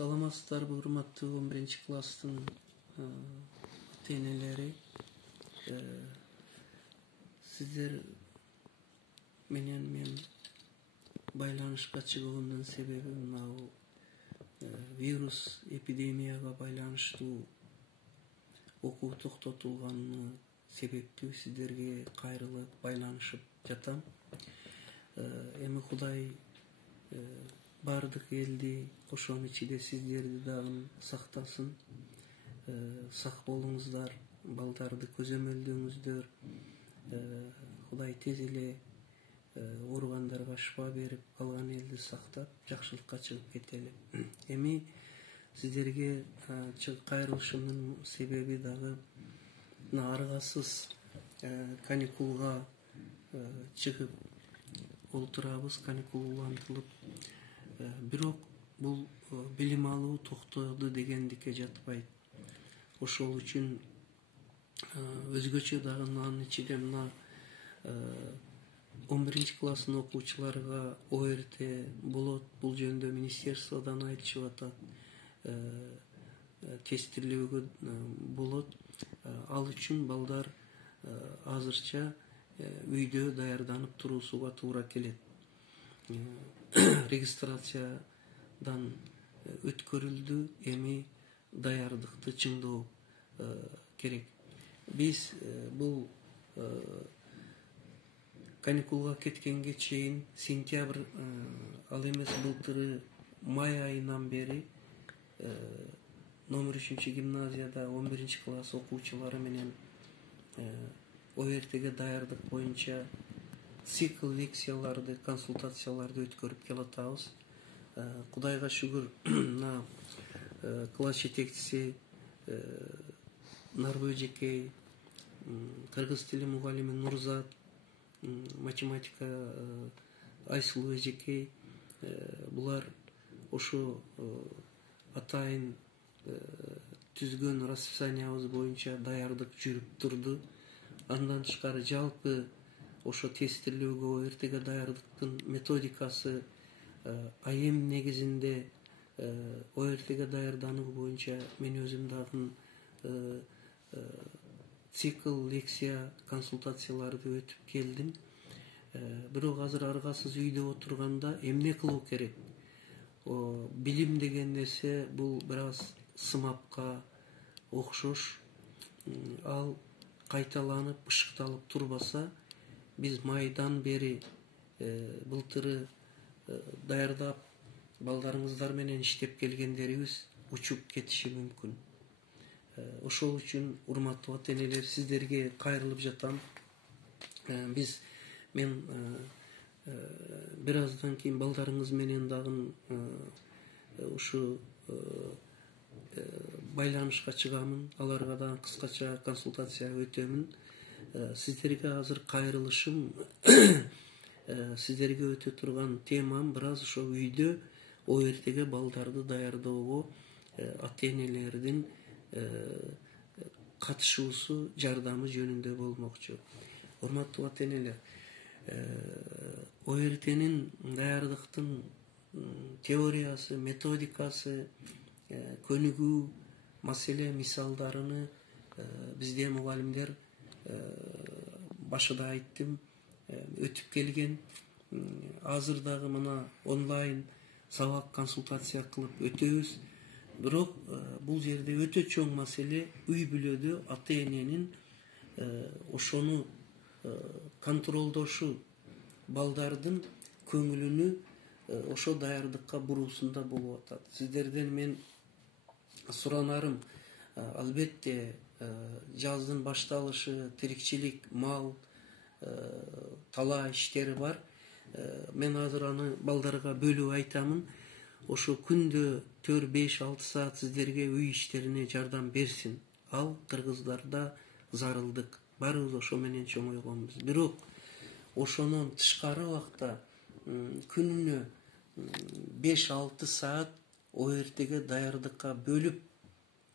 Саламатсыздарбы, урматтуу 11-класстын ата-энелери. Сиздер менен мен байланышка чыгуумдун себеби мынау вирус эпидемияга байланыштуу окуу токтотулганы себептүү сиздерге кайрылып байланышып жатам. Эми Кудай бардык элди, ошонун ичинде сиздерди дагы сактасын. Сак болуңуздар, балдарды көзөмөлдөңүздөр. Кудай тез эле ооругандарга шифа берип, калган элди сактап, жакшылыкка чыгып кетели. Эми сиздерге кайрылышымдын себеби дагы аргасыз каникулга чыгып олтурабыз, каникулантылып. Бирок бул билим алуу токтоду дегендикке жатпайт. Ошол үчүн өзгөчө дагы анын ичинде мына 11-класстын окуучуларга ОРТ болот. Бул жөнүндө министерстводон айтышып атат. Тестирлөөгө болот. Ал үчүн балдар азырча үйдө даярданып туруусуга туура келет. Регистрациядан өткөрүлдү, эми даярдыкты чыңдоо керек. Биз бул каникулга кеткенге чейин сентябрь, ал эмес былтыры май айынан бери номер 3-гимназияда 11-класс окуучулары менен ОРТге даярдык боюнча цикл лекцияларды, консультацияларды өткөрүп келатабыз. Кудайга шүгүр, мына класс жетекчиси Нарбой эжекей, кыргыз тили мугалими Нурзат, математика Айсулуу эжекей, булар ошо атайын түзгөн расписаниябыз боюнча даярдык жүрүп турду. Андан тышкары жалпы ошо тестирлөөгө ОРТге даярдыктын методикасы айым негизинде ОРТге даярдануу боюнча мен өзүм дагы цикл лекция консультацияларды өтүп келдим. Бирок азыр аргасыз үйдө отурганда эмне кылуу керек? Билим деген нерсе бул бир аз сымапка окшош. Ал кайталанып, ышыкталып турбаса, биз майдан бери былтыры даярдап балдарыңыздар менен иштеп келгендерибиз учуп кетиши мүмкүн. Ошол үчүн урматтуу ата-энелер, сиздерге кайрылып жатам. Мен бир аздан кийин балдарыңыз менен дагы ушу байланышка чыгамын. Аларга да кыскача консультация өтөмүн. Сиздерге азыр кайрылышым, сиздерге өтө турган темам бир аз ошо үйдө ОРТге балдарды даярдоого ата-энелердин катышуусу, жардамы жөнүндө болмокчу. Урматтуу ата-энелер, ОРТнин даярдыктын теориясы, методикасы, көнүгүү, маселе мисалдарыны бизде мугалимдер башыда айттым, өтүп келген. Азыр дагы мына онлайн сабак консультация кылып өтөбүз. Бирок бул жерде өтө чоң маселе үй бүлөдө ата-эненин ошону контролдошу, балдардын көңүлүнү ошо даярдыкка буруусунда болуп атат. Сиздерден мен суранарым, албетте жаздын башталышы, тирикчилик, мал, талаа иштери бар. Мен азыр аны балдарга бөлүп айтамын. Ошо күндө 4-5-6 саат сиздерге үй иштерине жардам берсин. Ал кыргыздарда зарылдык. Баарыбыз ошо менен чоңойгонбуз. Бирок ошонун тышкары убакта күнүнө 5-6 саат ОРТге даярдыкка бөлүп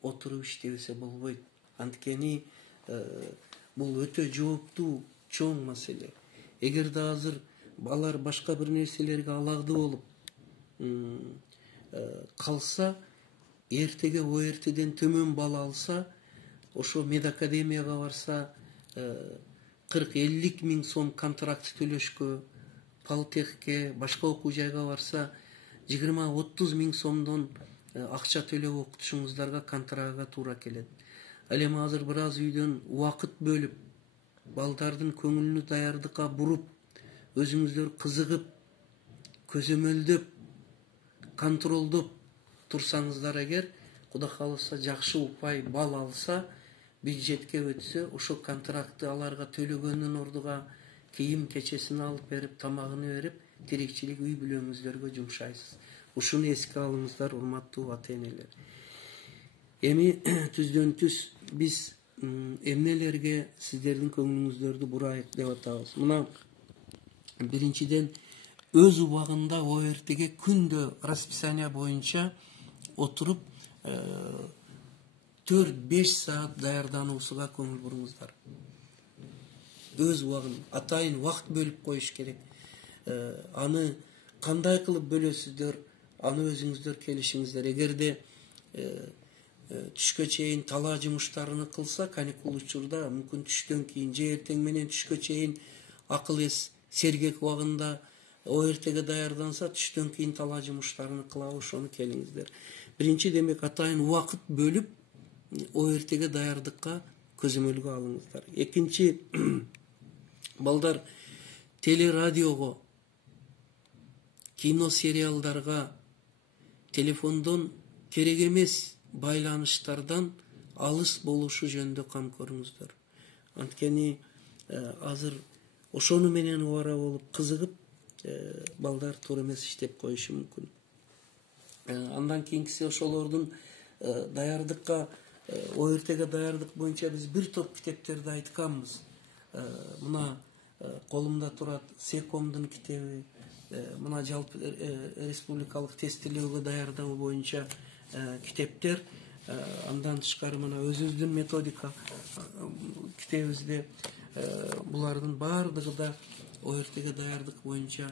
отуруп иштебесе болбойт. Анткени бул өтө жооптуу, чоң маселе. Эгерде азыр балар башка бир нерселерге алагды болуп калса, эртеге ОРТден төмөн бал алса, ошо медакадемияга барса 40-50 миң сом контракт төлөшкө, политехке, башка окуу жайга барса 20-30 миң сомдон акча төлөп окутушуңуздарга контрактка туура келет. Ал эми азыр бир аз үйдөн убакыт бөлүп, балдардын көңүлүнү даярдыкка буруп, өзүңүздөр кызыгып, көзөмөлдөп, контролдоп турсаңыздар эгер, Кудай кааласа жакшы упай бал алса, бюджетке өтсө, ошо контрактты аларга төлөгөндүн ордуга кийим кечесин алып берип, тамагын берип, тирикчилик үй бүлөңүздөргө жумшайсыз. Ушуну эске алыңыздар, урматтуу ата-энелер. Эми түздөн түз биз эмнелерге сиздердин көңүлүңүздөрдү бурайык деп атабыз. Мына биринчиден өз убагында ОРТге күндө расписание боюнча отуруп 4-5 саат даярдануусуга көңүл буруңуздар. Өз убагын атайын убакыт бөлүп коюш керек. Аны кандай кылып бөлөсүздөр, аны өзүңүздөр келишиңиздер. Эгерде түшкө чейин талаа жумуштарыны кылса, каникул учурда мүмкүн түштөн кийин же эртең менен түшкө чейин акыл эс сергек убагында ОРТге даярданса, түштөн кийин талаа жумуштарыны кылабы, ошону келиңиздер. Биринчи демек атайын убакыт бөлүп ОРТге даярдыкка көзөмөлгө алыңыздар. Экинчи, балдар телерадиого, кино сериалдарга, телефондон керек эмес байланыштардан алыс болушу жөнүндө кам көрүңүздөр. Анткени азыр ошону менен убара болуп кызыгып, балдар туура эмес иштеп коюшу мүмкүн. Андан кийинкиси ошолордун даярдыкка, ОРТге даярдык боюнча биз бир топ китептерди айтканбыз. Мына колумда турат Секомдун китеби, мына жалпы республикалык тестилөөгө даярдоо боюнча китептер. Андан тышкары мына өзүбүздүн методика китебибизде булардын баардыгы да ОРТге даярдык боюнча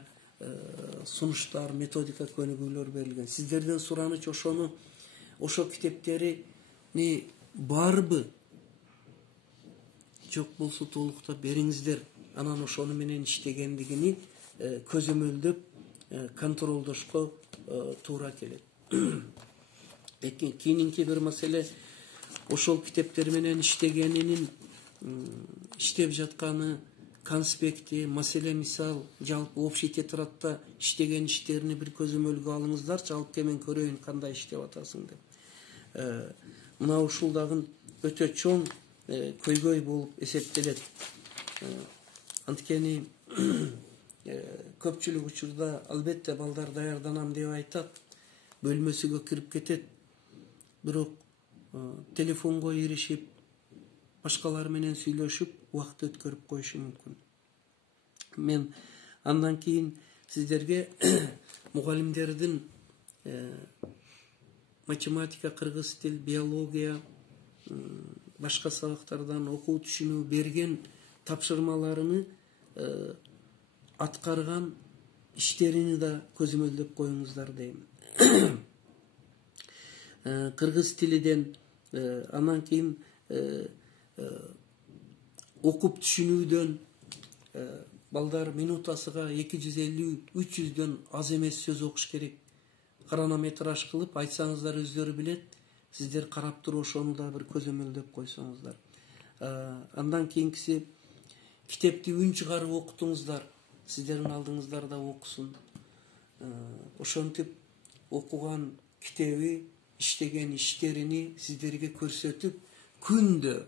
сунуштар, методика көнүгүүлөр берилген. Сиздерден сураныч ошо китептерини барбы? Жок болсо толуктап бериңиздер. Анан ошону менен иштегендигини көзөмөлдөп, контролдошко туура келет. Кийинки бир маселе, ошол китептер менен иштегенинин, иштеп жатканы, конспекти, маселе мисал, жалпы общий тетрадта иштеген иштерини бир көзөмөлгө алыңыздарчы, алып келип мен көрөйүн кандай иштеп атасың деп. Мына ушул дагы өтө чоң көйгөй болуп эсептелет. Анткени көпчүлүк учурда албетте балдар даярданам деп айтат, бөлмөсүгө кирип кетет, бирок телефонго иришип, башкалар менен сүйлөшүп, убакыт өткөрүп коюшу мүмкүн. Мен андан кийин сиздерге мугалимдердин математика, кыргыз тил, биология, башка сабактардан окуу түшүнүү берген тапшырмаларыны аткарган иштерини да көзөмөлдөп коюңуздар дейм. Кыргыз тилиден, анан кийин окуп түшүнүүдөн балдар минутасыга 250-300дөн аз эмес сөз окуш керек. Хронометраж кылып айтсаңыздар өздөрү билет, сиздер карап туруп ошону да бир көзөмөлдөп койсоңуздар. Андан кийинкиси, китепти үн чыгарып окутуңуздар, сиздердин алдыңыздарда окусун. Ошентип окуган китеби, иштеген иштерини сиздерге көрсөтүп, күндө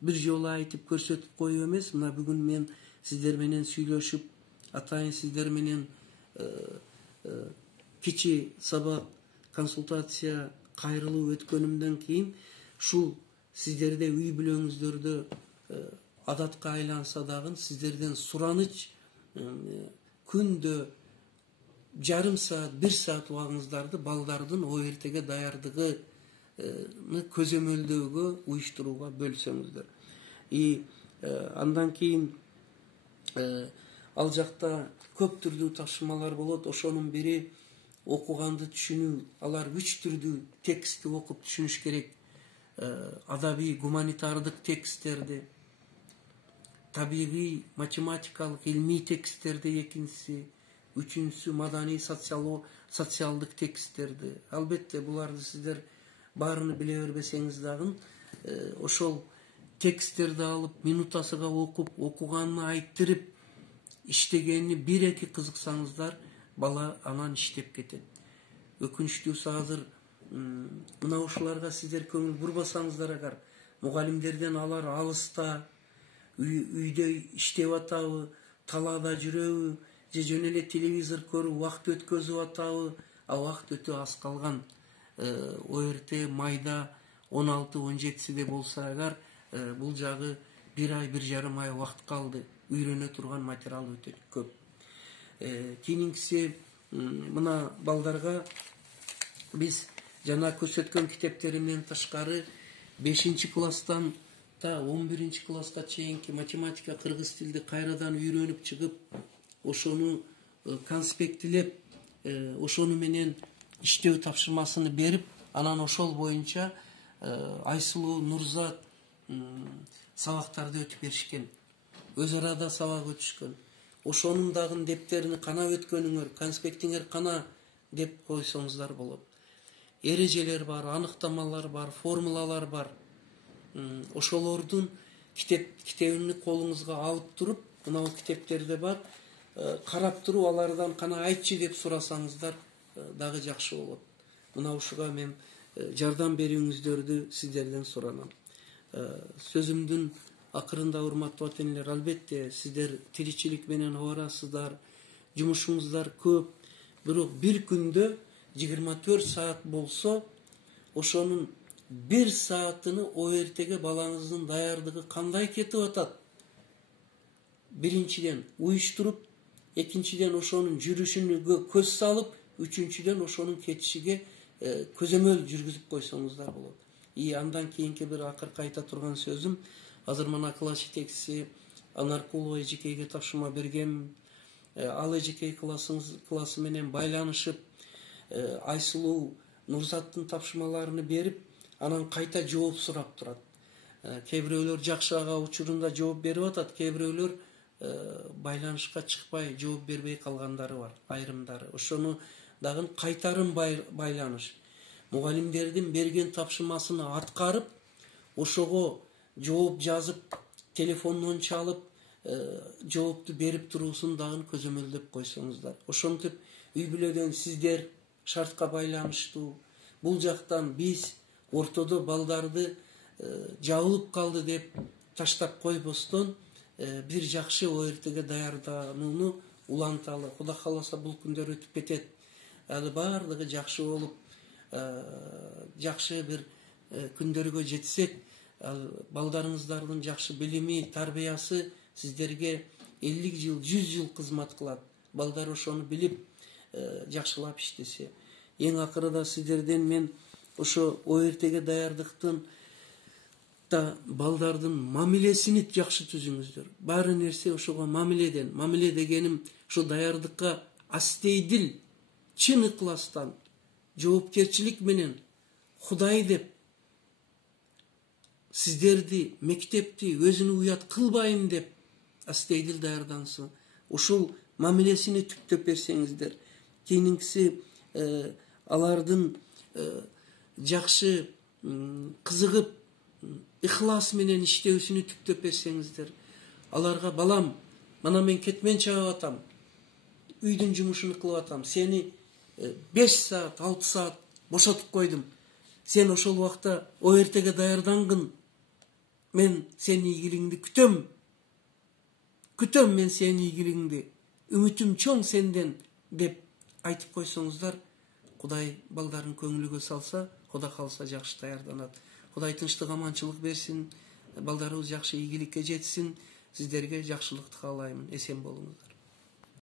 бир жолу айтып көрсөтүп коюу эмес. Мына бүгүн мен сиздер менен сүйлөшүп, атайын сиздер менен кичи сабак, консультация, кайрылуу өткөнүмдөн кийин, ушул сиздерде үй бүлөңүздөрдө адатка айланса дагы сиздерден сураныч күндө жарым саат, 1 саат убагыңыздарды балдардын ОРТге даярдыгыны көзөмөлдөөгө, уюштурууга бөлсөңүздөр. Андан кийин ал жакта көп түрдүү тапшырмалар болот. Ошонун бири окуганды түшүнүү, алар үч түрдүү текстти окуп түшүнүш керек. Адабий, гуманитардык тексттерди, табигый, математикалык, илмий тексттерди экинчиси, үчүнчүсү маданий, социалдык тексттерди. Албетте буларды сиздер баарыны биле бербесеңиз дагы ошол тексттерди алып минутасыга окуп, окуганын айттырып, иштегенini бир-эки кызыксаңыздар, бала анан иштеп кетет. Өкүнүчтүүсү азыр мына ушуларга сиздер көңүл бурбасаңыздар агар, мугалимдерден алар алыста, үйдө иштеп атабы, талаада жүрөбү, же жөн эле телевизор көрүп убакыт өткөзүп атабы, убакыт өтө аз калган. ОРТ майда 16-17-сиде болса агар, бул жагы 1 ай, 1,5 ай убакыт калды. Үйрөнө турган материал өтө көп. Кийинкиси мына балдарга биз жана көрсөткөн китептеримден тышкары 5-класстан та 11-класска чейинки математика, кыргыз тилди кайрадан үйрөнүп чыгып, ошону конспектилеп, ошону менен иштөө тапшырмасыны берип, анан ошол боюнча Айсулуу, Нурзат сабактарды өтүп беришкен. Өз арада сабак өтүшкөн. Ошонун дагы дептерини кана өткөнүңөр, конспектиңер кана деп койсоңуздар болот. Эрежелер бар, аныктамалар бар, формулалар бар. Ошолордун китебини колуңузга алып туруп, мына китептерде бар, карап туруп алардан кана айтчы деп сурасаңыздар дагы жакшы болот. Мына ушуга мен жардам берүүңүздөрдү сиздерден суранам. Сөзүмдүн акырында урматтуу ата-энелер, албетте сиздер тиричилик менен оорасыздар, жумушуңуздар көп, бирок бир күндө 24 саат болсо, ошонун 1 саатыны ОРТге балаңыздын даярдыгы кандай кетип атат? Биринчиден уюштуруп, экинчиден ошонун жүрүшүнө көз салып, үчүнчүдөн ошонун кетишиге көзөмөл жүргүзүп койсоңуздар болот. Андан кийинки бир акыркы айта турган сөзүм, азыр мына класс жетекчиси Анаркулова эжекейге тапшырма берген. Ал эжекей классы менен байланышып, Айсулуу, Нурзаттын тапшырмаларını берип, анан кайта жооп сурап турат. Кээ бирөөлөр жакшы ага учурунда жооп берип атат, кээ бирөөлөр байланышка чыкпай жооп бербей калгандары бар, айрымдары. Ошону дагы кайтарым байланыш. Мугалимдердин берген тапшырмасыны аткарып, ошого жооп жазып, телефондон чалып, жоопту берип туруусун дагы көзөмөлдөп койсоңуздар. Ошентип үй бүлөдөн сиздер шартка байланыштуу, бул жактан биз ортодо балдарды жабылып калды деп таштап койбостон бир жакшы ОРТге даярданууну уланталы. Кудай кааласа бул күндөр өтүп кетет. Алы бардыгы жакшы болуп, жакшы бир күндөргө жетсек, балдарыңыздардын жакшы билими, тарбиясы сиздерге 50 жыл, 100 жыл кызмат кылат. Балдар ошону билип, жакшылап иштесе. Эң акырында сиздерден мен ошо ОРТге даярдыктын да балдардын мамилесини жакшы түзүңүздөр. Баары нерсе ошого мамиледен. Мамиле дегеним ошо даярдыкка астейдил, чын ыкластан, жоопкерчилик менен, Кудай деп, сиздерди, мектепти өзүнө уят кылбайм деп астейдил даярдансын. Ушул мамилесини түптөп берсеңиздер. Кийинкиси алардын жакшы кызыгып, ыхлас менен иштөөсүнү түптөп берсеңиздер. Аларга балам, мана мен кетмен чыгып атам, үйдүн жумушун кылып атам, сени 5 саат, 6 саат бошотуп койдум. Сен ошол убакта ОРТге даярдангын. Мен сенин ийгилигиңди күтөм. Күтөм мен сенин ийгилигиңди. Үмүтүм чоң сенден деп айтып койсоңуздар, Кудай балдарын көңүлгө салса, Кудай калса жакшы даярданат. Кудай тынчтык, аманчылык берсин, балдарыбыз жакшы ийгиликке жетсин. Сиздерге жакшылыкты каалайм. Эсен болуңуздар.